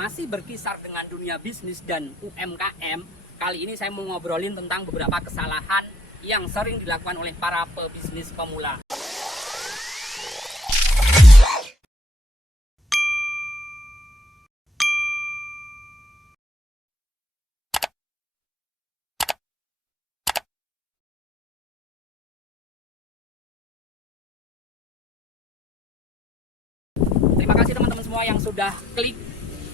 masih berkisar dengan dunia bisnis dan UMKM. Kali ini saya mau ngobrolin tentang beberapa kesalahan yang sering dilakukan oleh para pebisnis pemula. Terima kasih teman-teman semua yang sudah klik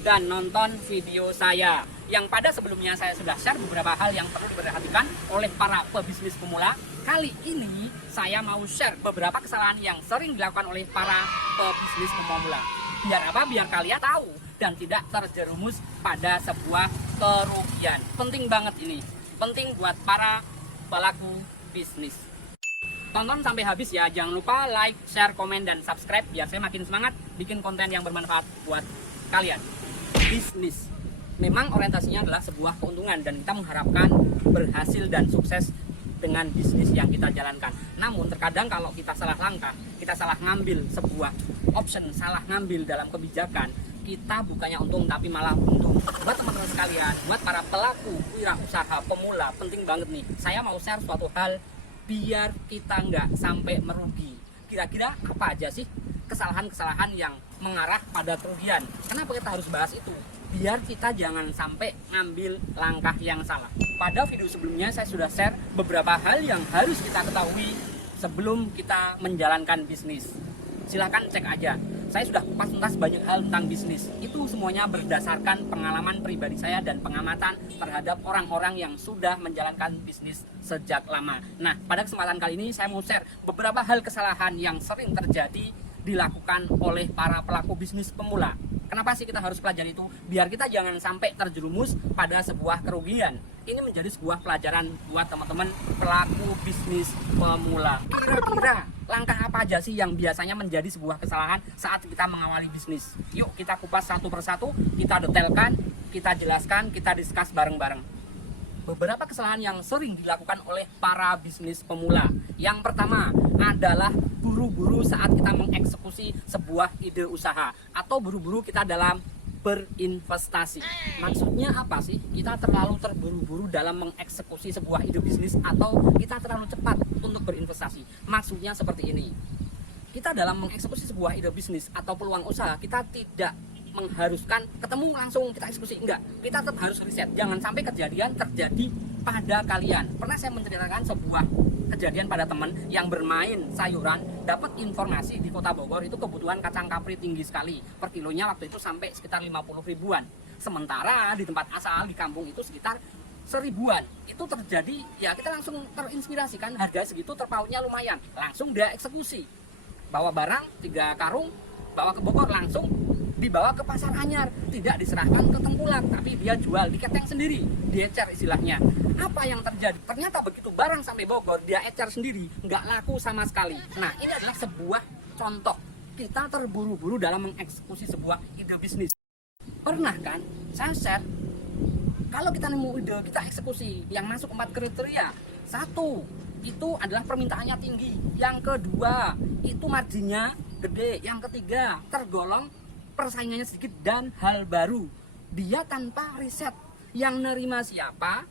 dan nonton video saya. Yang pada sebelumnya saya sudah share beberapa hal yang perlu diperhatikan oleh para pebisnis pemula. Kali ini saya mau share beberapa kesalahan yang sering dilakukan oleh para pebisnis pemula. Biar apa? Biar kalian tahu dan tidak terjerumus pada sebuah kerugian. Penting banget ini. Penting buat para pelaku bisnis. Tonton sampai habis ya, jangan lupa like, share, komen, dan subscribe biar saya makin semangat bikin konten yang bermanfaat buat kalian. Bisnis memang orientasinya adalah sebuah keuntungan dan kita mengharapkan berhasil dan sukses dengan bisnis yang kita jalankan. Namun terkadang kalau kita salah langkah, kita salah ngambil sebuah option, salah ngambil dalam kebijakan, kita bukannya untung tapi malah untung. Buat teman-teman sekalian, buat para pelaku wirausaha pemula, penting banget nih, saya mau share suatu hal biar kita nggak sampai merugi. Kira-kira apa aja sih kesalahan-kesalahan yang mengarah pada kerugian? Kenapa kita harus bahas itu? Biar kita jangan sampai ngambil langkah yang salah. Pada video sebelumnya saya sudah share beberapa hal yang harus kita ketahui sebelum kita menjalankan bisnis. Silahkan cek aja. Saya sudah kupas tuntas banyak hal tentang bisnis. Itu semuanya berdasarkan pengalaman pribadi saya dan pengamatan terhadap orang-orang yang sudah menjalankan bisnis sejak lama. Nah, pada kesempatan kali ini saya mau share beberapa hal kesalahan yang sering terjadi dilakukan oleh para pelaku bisnis pemula. Kenapa sih kita harus pelajari itu? Biar kita jangan sampai terjerumus pada sebuah kerugian. Ini menjadi sebuah pelajaran buat teman-teman pelaku bisnis pemula. Kira-kira langkah apa aja sih yang biasanya menjadi sebuah kesalahan saat kita mengawali bisnis? Yuk kita kupas satu persatu, kita detailkan, kita jelaskan, kita discuss bareng-bareng. Beberapa kesalahan yang sering dilakukan oleh para bisnis pemula. Yang pertama adalah buru-buru saat kita mengeksekusi sebuah ide usaha atau buru-buru kita dalam berinvestasi. Maksudnya apa sih? Kita terlalu terburu-buru dalam mengeksekusi sebuah ide bisnis atau kita terlalu cepat untuk berinvestasi. Maksudnya seperti ini. Kita dalam mengeksekusi sebuah ide bisnis atau peluang usaha, kita tidak mengharuskan ketemu langsung kita eksekusi, enggak. Kita tetap harus riset. Jangan sampai kejadian terjadi pada kalian. Pernah saya menceritakan sebuah kejadian pada teman yang bermain sayuran, dapat informasi di Kota Bogor itu kebutuhan kacang kapri tinggi sekali. Per kilonya waktu itu sampai sekitar 50 ribuan. Sementara di tempat asal di kampung itu sekitar 1000-an. Itu terjadi, ya kita langsung terinspirasi kan, harga segitu terpautnya lumayan. Langsung dia eksekusi. Bawa barang 3 karung, bawa ke Bogor, langsung dibawa ke pasar anyar, tidak diserahkan ke tengkulak, tapi dia jual di keteng sendiri, diecer istilahnya. Apa yang terjadi? Ternyata begitu barang sampai Bogor, dia ecer sendiri, nggak laku sama sekali. Nah, ini adalah sebuah contoh kita terburu-buru dalam mengeksekusi sebuah ide bisnis. Pernah kan saya share, kalau kita nemu ide, kita eksekusi, yang masuk 4 kriteria. 1, itu adalah permintaannya tinggi. Yang kedua, itu marginnya gede. Yang ketiga, tergolong persaingannya sedikit dan hal baru. Dia tanpa riset, yang nerima siapa,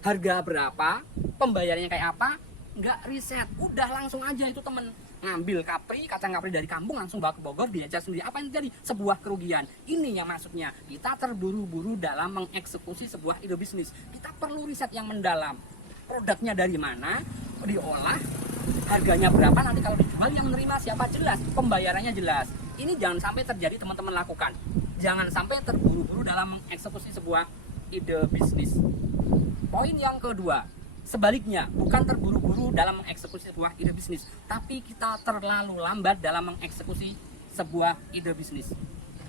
harga berapa, pembayarannya kayak apa, nggak riset. Udah langsung aja itu temen ngambil kacang kapri dari kampung, langsung bawa ke Bogor, dia ecer sendiri. Apa yang terjadi? Sebuah kerugian. Ini yang maksudnya kita terburu-buru dalam mengeksekusi sebuah ide bisnis. Kita perlu riset yang mendalam. Produknya dari mana, diolah, harganya berapa, nanti kalau dijual yang menerima siapa, jelas, pembayarannya jelas. Ini jangan sampai terjadi, teman-teman lakukan. Jangan sampai terburu-buru dalam mengeksekusi sebuah ide bisnis. Poin yang kedua, sebaliknya, bukan terburu-buru dalam mengeksekusi sebuah ide bisnis, tapi kita terlalu lambat dalam mengeksekusi sebuah ide bisnis.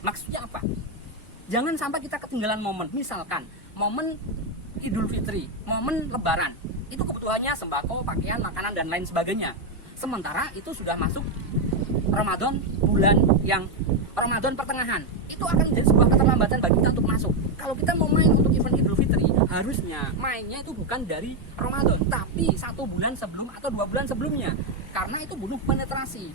Maksudnya apa? Jangan sampai kita ketinggalan momen. Misalkan momen Idul Fitri, momen Lebaran, itu kebutuhannya sembako, pakaian, makanan, dan lain sebagainya. Sementara itu sudah masuk Ramadan, bulan yang Ramadan pertengahan, itu akan menjadi sebuah keterlambatan bagi kita untuk masuk. Kalau kita mau main untuk event Idul Fitri, harusnya mainnya itu bukan dari Ramadan, tapi 1 bulan sebelum atau 2 bulan sebelumnya. Karena itu butuh penetrasi.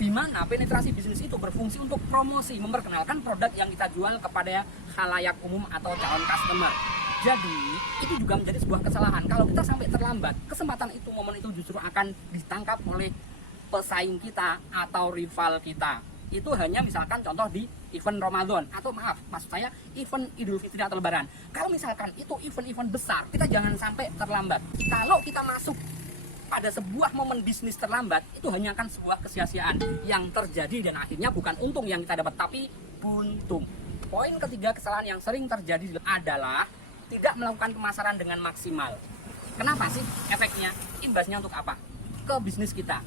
Di mana penetrasi bisnis itu berfungsi untuk promosi, memperkenalkan produk yang kita jual kepada khalayak umum atau calon customer. Jadi, itu juga menjadi sebuah kesalahan. Kalau kita sampai terlambat, kesempatan itu, momen itu justru akan ditangkap oleh pesaing kita atau rival kita. Itu hanya misalkan contoh di event Ramadan, atau maksud saya event Idul Fitri atau Lebaran. Kalau misalkan itu event-event besar, kita jangan sampai terlambat. Kalau kita masuk pada sebuah momen bisnis terlambat, itu hanya akan sebuah kesia-siaan yang terjadi, dan akhirnya bukan untung yang kita dapat, tapi buntung. Poin ketiga kesalahan yang sering terjadi adalah tidak melakukan pemasaran dengan maksimal. Kenapa sih efeknya? Imbasnya untuk apa? Ke bisnis kita.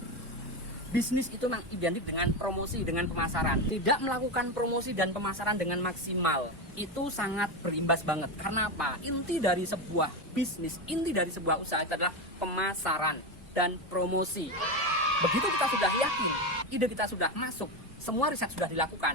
Bisnis itu memang identik dengan promosi, dengan pemasaran. Tidak melakukan promosi dan pemasaran dengan maksimal, itu sangat berimbas banget. Karena apa? Inti dari sebuah bisnis, inti dari sebuah usaha itu adalah pemasaran dan promosi. Begitu kita sudah yakin, ide kita sudah masuk, semua riset sudah dilakukan,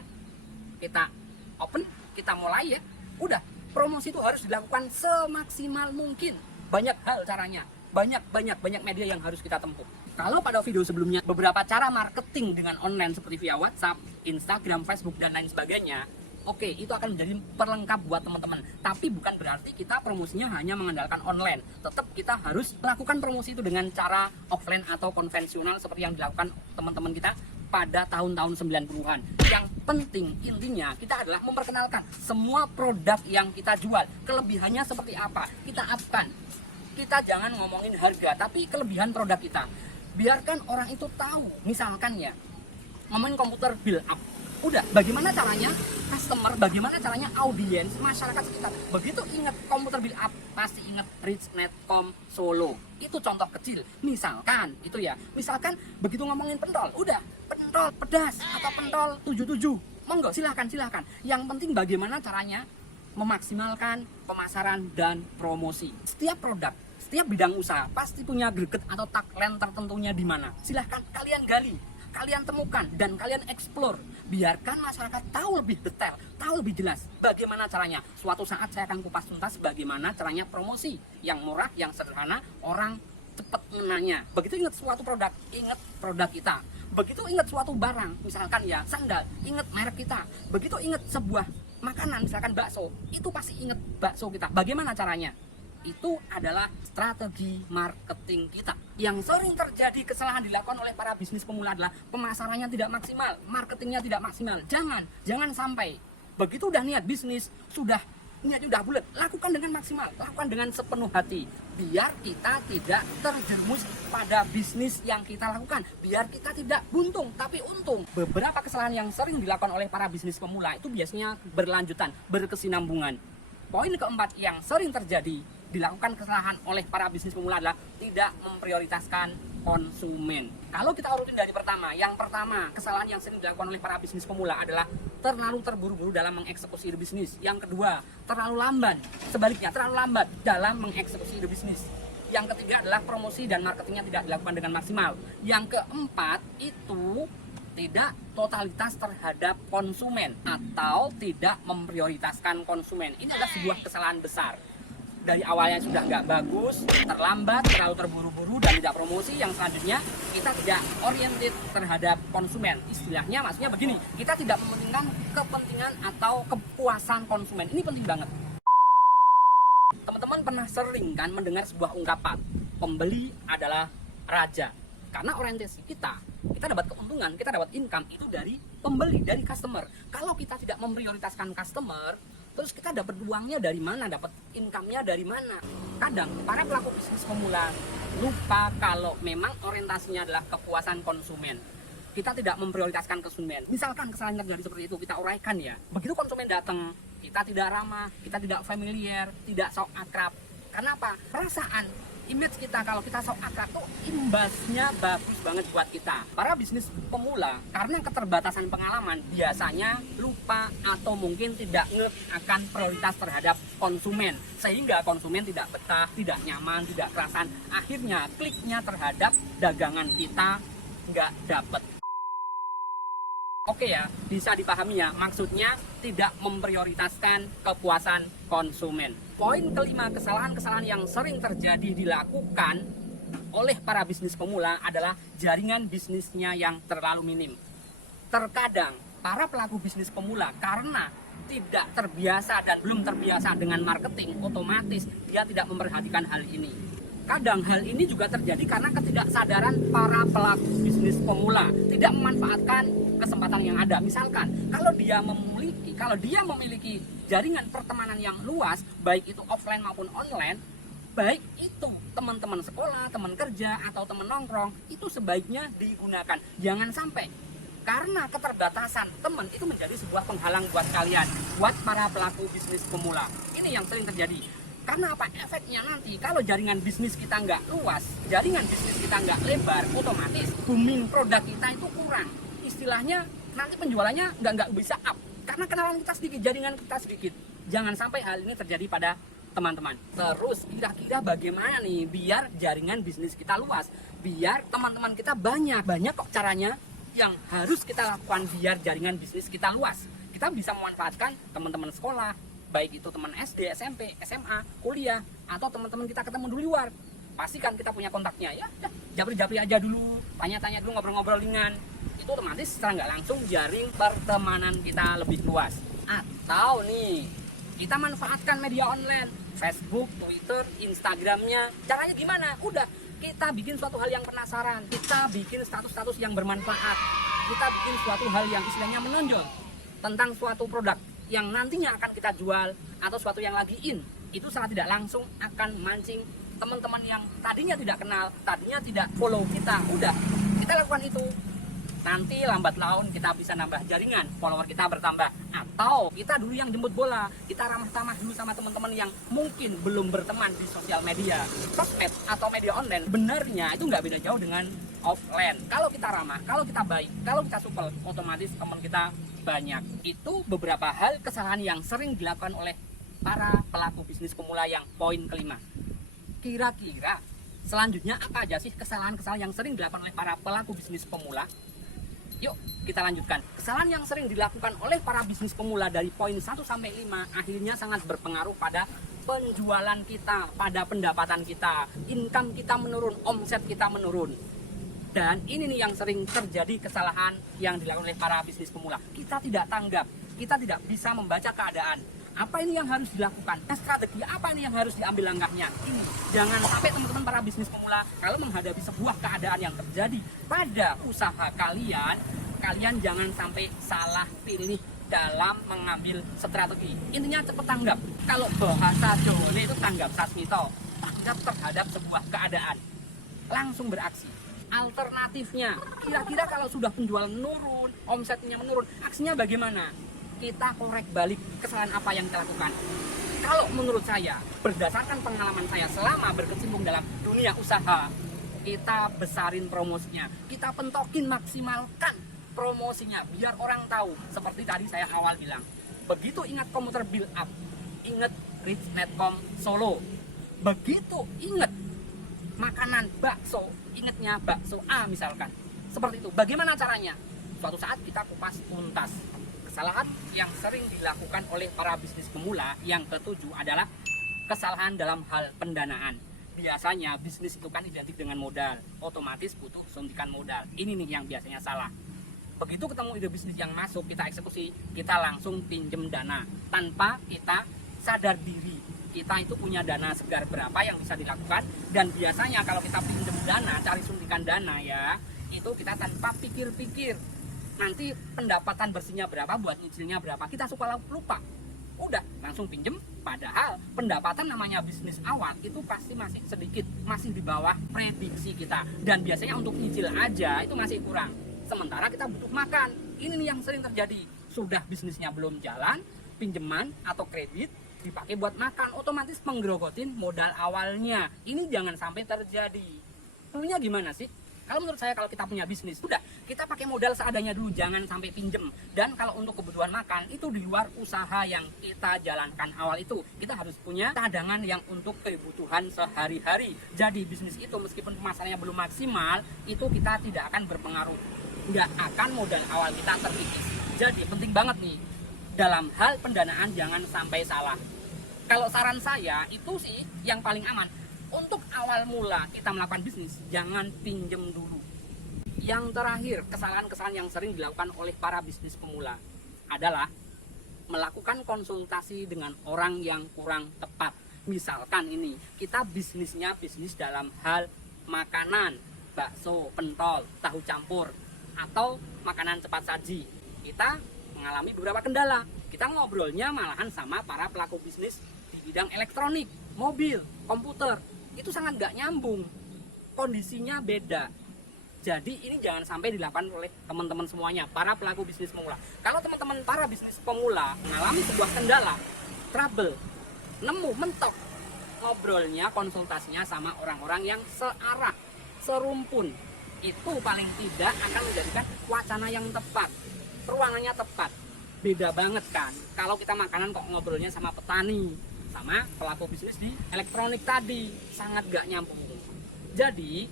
kita open, kita mulai ya, udah, promosi itu harus dilakukan semaksimal mungkin. Banyak hal caranya, banyak media yang harus kita tempuh. Kalau pada video sebelumnya beberapa cara marketing dengan online seperti via WhatsApp, Instagram, Facebook, dan lain sebagainya, oke, itu akan menjadi perlengkap buat teman-teman. Tapi bukan berarti kita promosinya hanya mengandalkan online. Tetap kita harus melakukan promosi itu dengan cara offline atau konvensional seperti yang dilakukan teman-teman kita pada tahun-tahun 90-an. Yang penting intinya kita adalah memperkenalkan semua produk yang kita jual. Kelebihannya seperti apa, kita upkan. Kita jangan ngomongin harga, tapi kelebihan produk kita. Biarkan orang itu tahu. Misalkan ya, ngomongin komputer build up. Udah, bagaimana caranya customer, bagaimana caranya audiens, masyarakat sekitar. Begitu ingat komputer build up, pasti ingat Rich Netcom Solo. Itu contoh kecil. Misalkan, itu ya. Misalkan begitu ngomongin pentol, udah, pentol pedas atau pentol 77. Monggo, silahkan. Yang penting bagaimana caranya memaksimalkan pemasaran dan promosi. Setiap produk, setiap bidang usaha pasti punya greget atau tagline tertentunya di mana. Silahkan kalian gali, kalian temukan, dan kalian explore. Biarkan masyarakat tahu lebih detail, tahu lebih jelas bagaimana caranya. Suatu saat saya akan kupas tuntas bagaimana caranya promosi yang murah, yang sederhana, orang cepat menanya. Begitu ingat suatu produk, ingat produk kita. Begitu ingat suatu barang, misalkan ya sandal, ingat merek kita. Begitu ingat sebuah makanan, misalkan bakso, itu pasti ingat bakso kita. Bagaimana caranya? Itu adalah strategi marketing kita. Yang sering terjadi kesalahan dilakukan oleh para bisnis pemula adalah pemasarannya tidak maksimal, marketingnya tidak maksimal. Jangan sampai begitu udah niat bisnis, niatnya udah bulat, lakukan dengan maksimal, lakukan dengan sepenuh hati. Biar kita tidak terjerumus pada bisnis yang kita lakukan, biar kita tidak buntung tapi untung. Beberapa kesalahan yang sering dilakukan oleh para bisnis pemula itu biasanya berlanjutan, berkesinambungan. Poin keempat yang sering terjadi dilakukan kesalahan oleh para bisnis pemula adalah tidak memprioritaskan konsumen. Kalau kita urutin dari yang pertama kesalahan yang sering dilakukan oleh para bisnis pemula adalah terlalu terburu-buru dalam mengeksekusi ide bisnis. Yang kedua, terlalu lambat dalam mengeksekusi ide bisnis. Yang ketiga adalah promosi dan marketingnya tidak dilakukan dengan maksimal. Yang keempat itu tidak totalitas terhadap konsumen atau tidak memprioritaskan konsumen. Ini adalah sebuah kesalahan besar. Dari awalnya sudah nggak bagus, terlambat, terlalu terburu-buru, dan tidak promosi. Yang selanjutnya kita tidak oriented terhadap konsumen. Istilahnya maksudnya begini, kita tidak mementingkan kepentingan atau kepuasan konsumen. Ini penting banget. Teman-teman pernah sering kan mendengar sebuah ungkapan, pembeli adalah raja. Karena orientasi kita dapat keuntungan, kita dapat income itu dari pembeli, dari customer. Kalau kita tidak memprioritaskan customer, terus kita dapat uangnya dari mana, dapat income-nya dari mana? Kadang para pelaku bisnis pemula lupa kalau memang orientasinya adalah kepuasan konsumen. Kita tidak memprioritaskan konsumen. Misalkan kesalahan terjadi seperti itu, kita uraikan ya. Begitu konsumen datang, kita tidak ramah, kita tidak familiar, tidak sok akrab. Karena apa? Perasaan, image kita kalau kita sok akrab tuh imbasnya bagus banget buat kita. Para bisnis pemula karena keterbatasan pengalaman biasanya lupa atau mungkin tidak akan prioritas terhadap konsumen, sehingga konsumen tidak betah, tidak nyaman, tidak kerasan. Akhirnya kliknya terhadap dagangan kita nggak dapet. Oke ya, bisa dipahami ya, maksudnya tidak memprioritaskan kepuasan konsumen. Poin kelima, kesalahan-kesalahan yang sering terjadi dilakukan oleh para bisnis pemula adalah jaringan bisnisnya yang terlalu minim. Terkadang para pelaku bisnis pemula karena tidak terbiasa dan belum terbiasa dengan marketing, otomatis dia tidak memperhatikan hal ini. Kadang hal ini juga terjadi karena ketidaksadaran para pelaku bisnis pemula tidak memanfaatkan kesempatan yang ada. Misalkan kalau dia memiliki jaringan pertemanan yang luas, baik itu offline maupun online, baik itu teman-teman sekolah, teman kerja, atau teman nongkrong, itu sebaiknya digunakan. Jangan sampai karena keterbatasan teman itu menjadi sebuah penghalang buat kalian, buat para pelaku bisnis pemula. Ini yang sering terjadi. Karena apa? Efeknya nanti kalau jaringan bisnis kita nggak luas, jaringan bisnis kita nggak lebar, otomatis booming produk kita itu kurang. Istilahnya nanti penjualannya nggak bisa up. Karena kenalan kita sedikit, jaringan kita sedikit. Jangan sampai hal ini terjadi pada teman-teman. Terus kira-kira bagaimana nih biar jaringan bisnis kita luas, biar teman-teman kita banyak kok caranya yang harus kita lakukan biar jaringan bisnis kita luas. Kita bisa memanfaatkan teman-teman sekolah, baik itu teman SD, SMP, SMA, kuliah, atau teman-teman kita ketemu di luar. Pastikan kita punya kontaknya ya. Japri-japri aja dulu, tanya-tanya dulu, ngobrol-ngobrol ringan. Itu otomatis secara nggak langsung jaring pertemanan kita lebih luas. Atau nih, kita manfaatkan media online, Facebook, Twitter, Instagramnya. Caranya gimana? Udah, kita bikin suatu hal yang penasaran, kita bikin status-status yang bermanfaat, kita bikin suatu hal yang istilahnya menonjol tentang suatu produk yang nantinya akan kita jual atau suatu yang lagi in. Itu secara tidak langsung akan mancing teman-teman yang tadinya tidak kenal, tadinya tidak follow kita. Udah, kita lakukan itu. Nanti lambat laun kita bisa nambah jaringan, follower kita bertambah. Atau kita dulu yang jemput bola, kita ramah-tamah dulu sama teman-teman yang mungkin belum berteman di sosial media. Sosmed atau media online benarnya itu nggak beda jauh dengan offline. Kalau kita ramah, kalau kita baik, kalau kita supel, otomatis teman kita banyak. Itu beberapa hal kesalahan yang sering dilakukan oleh para pelaku bisnis pemula yang poin kelima. Kira-kira selanjutnya apa aja sih kesalahan-kesalahan yang sering dilakukan oleh para pelaku bisnis pemula? Yuk kita lanjutkan. Kesalahan yang sering dilakukan oleh para bisnis pemula dari poin 1 sampai 5 akhirnya sangat berpengaruh pada penjualan kita, pada pendapatan kita, income kita menurun, omset kita menurun. Dan ini nih yang sering terjadi kesalahan yang dilakukan oleh para bisnis pemula. Kita tidak tanggap, kita tidak bisa membaca keadaan. Apa ini yang harus dilakukan? Strategi apa ini yang harus diambil langkahnya? Ini jangan sampai teman-teman para bisnis pemula kalau menghadapi sebuah keadaan yang terjadi pada usaha kalian, kalian jangan sampai salah pilih dalam mengambil strategi. Intinya cepat tanggap. Kalau bahasa Jawa itu tanggap sasmito, tanggap terhadap sebuah keadaan, langsung beraksi. Alternatifnya, kira-kira kalau sudah penjualan menurun, omsetnya menurun, aksinya bagaimana? Kita korek balik kesalahan apa yang kita lakukan. Kalau menurut saya, berdasarkan pengalaman saya selama berkecimpung dalam dunia usaha, kita besarin promosinya, kita pentokin, maksimalkan promosinya biar orang tahu. Seperti tadi saya awal bilang, begitu ingat komuter build up, ingat Rich Netcom Solo. Begitu ingat makanan bakso, ingatnya bakso A misalkan. Seperti itu. Bagaimana caranya? Suatu saat kita kupas tuntas. Kesalahan yang sering dilakukan oleh para bisnis pemula yang ketujuh adalah kesalahan dalam hal pendanaan. Biasanya bisnis itu kan identik dengan modal, otomatis butuh suntikan modal. Ini nih yang biasanya salah. Begitu ketemu ide bisnis yang masuk, kita eksekusi, kita langsung pinjem dana tanpa kita sadar diri. Kita itu punya dana segar berapa yang bisa dilakukan, dan biasanya kalau kita pinjem dana, cari suntikan dana ya, itu kita tanpa pikir-pikir. Nanti pendapatan bersihnya berapa, buat nyicilnya berapa, kita suka lupa. Udah langsung pinjem, padahal pendapatan namanya bisnis awal itu pasti masih sedikit, masih di bawah prediksi kita. Dan biasanya untuk nyicil aja itu masih kurang. Sementara kita butuh makan. Ini nih yang sering terjadi. Sudah bisnisnya belum jalan, pinjaman atau kredit dipakai buat makan, otomatis menggerogotin modal awalnya. Ini jangan sampai terjadi. Tentunya gimana sih? Kalau menurut saya, kalau kita punya bisnis, udah kita pakai modal seadanya dulu, jangan sampai pinjem. Dan kalau untuk kebutuhan makan, itu di luar usaha yang kita jalankan awal itu, kita harus punya cadangan yang untuk kebutuhan sehari-hari. Jadi bisnis itu meskipun pemasarannya belum maksimal, itu kita tidak akan berpengaruh, nggak akan modal awal kita terkikis. Jadi penting banget nih, dalam hal pendanaan jangan sampai salah. Kalau saran saya itu sih yang paling aman, Untuk awal mula kita melakukan bisnis, jangan pinjem dulu. Yang terakhir, kesalahan-kesalahan yang sering dilakukan oleh para bisnis pemula adalah melakukan konsultasi dengan orang yang kurang tepat. Misalkan ini, kita bisnisnya bisnis dalam hal makanan, bakso, pentol, tahu campur, atau makanan cepat saji. Kita mengalami beberapa kendala. Kita ngobrolnya malahan sama para pelaku bisnis di bidang elektronik, mobil, komputer. Itu sangat gak nyambung, kondisinya beda. Jadi ini jangan sampai dilakukan oleh teman-teman semuanya, para pelaku bisnis pemula. Kalau teman-teman para bisnis pemula mengalami sebuah kendala, trouble, nemu, mentok, ngobrolnya, konsultasinya sama orang-orang yang searah, serumpun. Itu paling tidak akan menjadikan wacana yang tepat, ruangannya tepat. Beda banget kan, kalau kita makanan kok ngobrolnya sama petani, sama pelaku bisnis di elektronik tadi, sangat gak nyambung. Jadi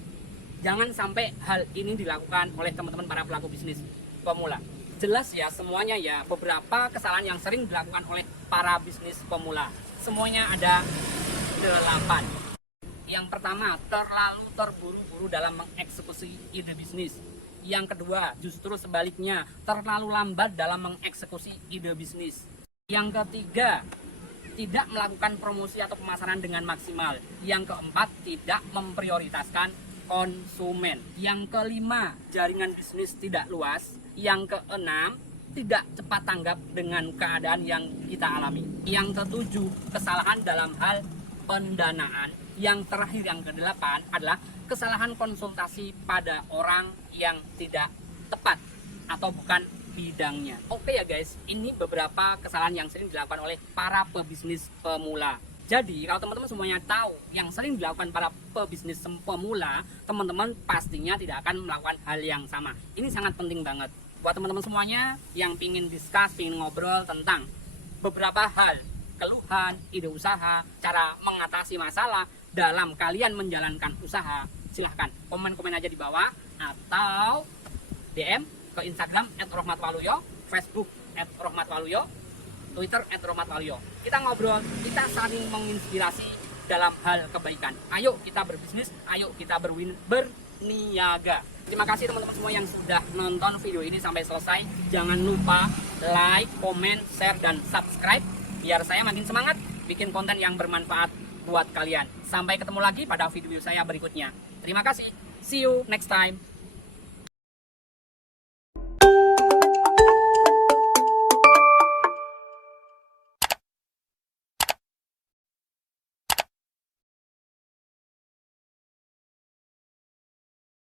jangan sampai hal ini dilakukan oleh teman-teman para pelaku bisnis pemula. Jelas ya semuanya ya, beberapa kesalahan yang sering dilakukan oleh para bisnis pemula. Semuanya ada 8. Yang pertama, terlalu terburu-buru dalam mengeksekusi ide bisnis. Yang kedua, justru sebaliknya, terlalu lambat dalam mengeksekusi ide bisnis. Yang ketiga, tidak melakukan promosi atau pemasaran dengan maksimal. Yang keempat, tidak memprioritaskan konsumen. Yang kelima, jaringan bisnis tidak luas. Yang keenam, tidak cepat tanggap dengan keadaan yang kita alami. Yang ketujuh, kesalahan dalam hal pendanaan. Yang terakhir, yang kedelapan adalah kesalahan konsultasi pada orang yang tidak tepat atau bukan bidangnya. Oke ya guys, ini beberapa kesalahan yang sering dilakukan oleh para pebisnis pemula. Jadi kalau teman-teman semuanya tahu yang sering dilakukan para pebisnis pemula, teman-teman pastinya tidak akan melakukan hal yang sama. Ini sangat penting banget buat teman-teman semuanya yang pingin discuss, pingin ngobrol tentang beberapa hal, keluhan, ide usaha, cara mengatasi masalah dalam kalian menjalankan usaha. Silahkan komen-komen aja di bawah atau DM ke Instagram @rohmatwaluyo, Facebook @rohmatwaluyo, Twitter @rohmatwaluyo. Kita ngobrol, kita saling menginspirasi dalam hal kebaikan. Ayo kita berbisnis, ayo kita berniaga. Terima kasih teman-teman semua yang sudah nonton video ini sampai selesai. Jangan lupa like, komen, share, dan subscribe biar saya makin semangat bikin konten yang bermanfaat buat kalian. Sampai ketemu lagi pada video saya berikutnya. Terima kasih. See you next time.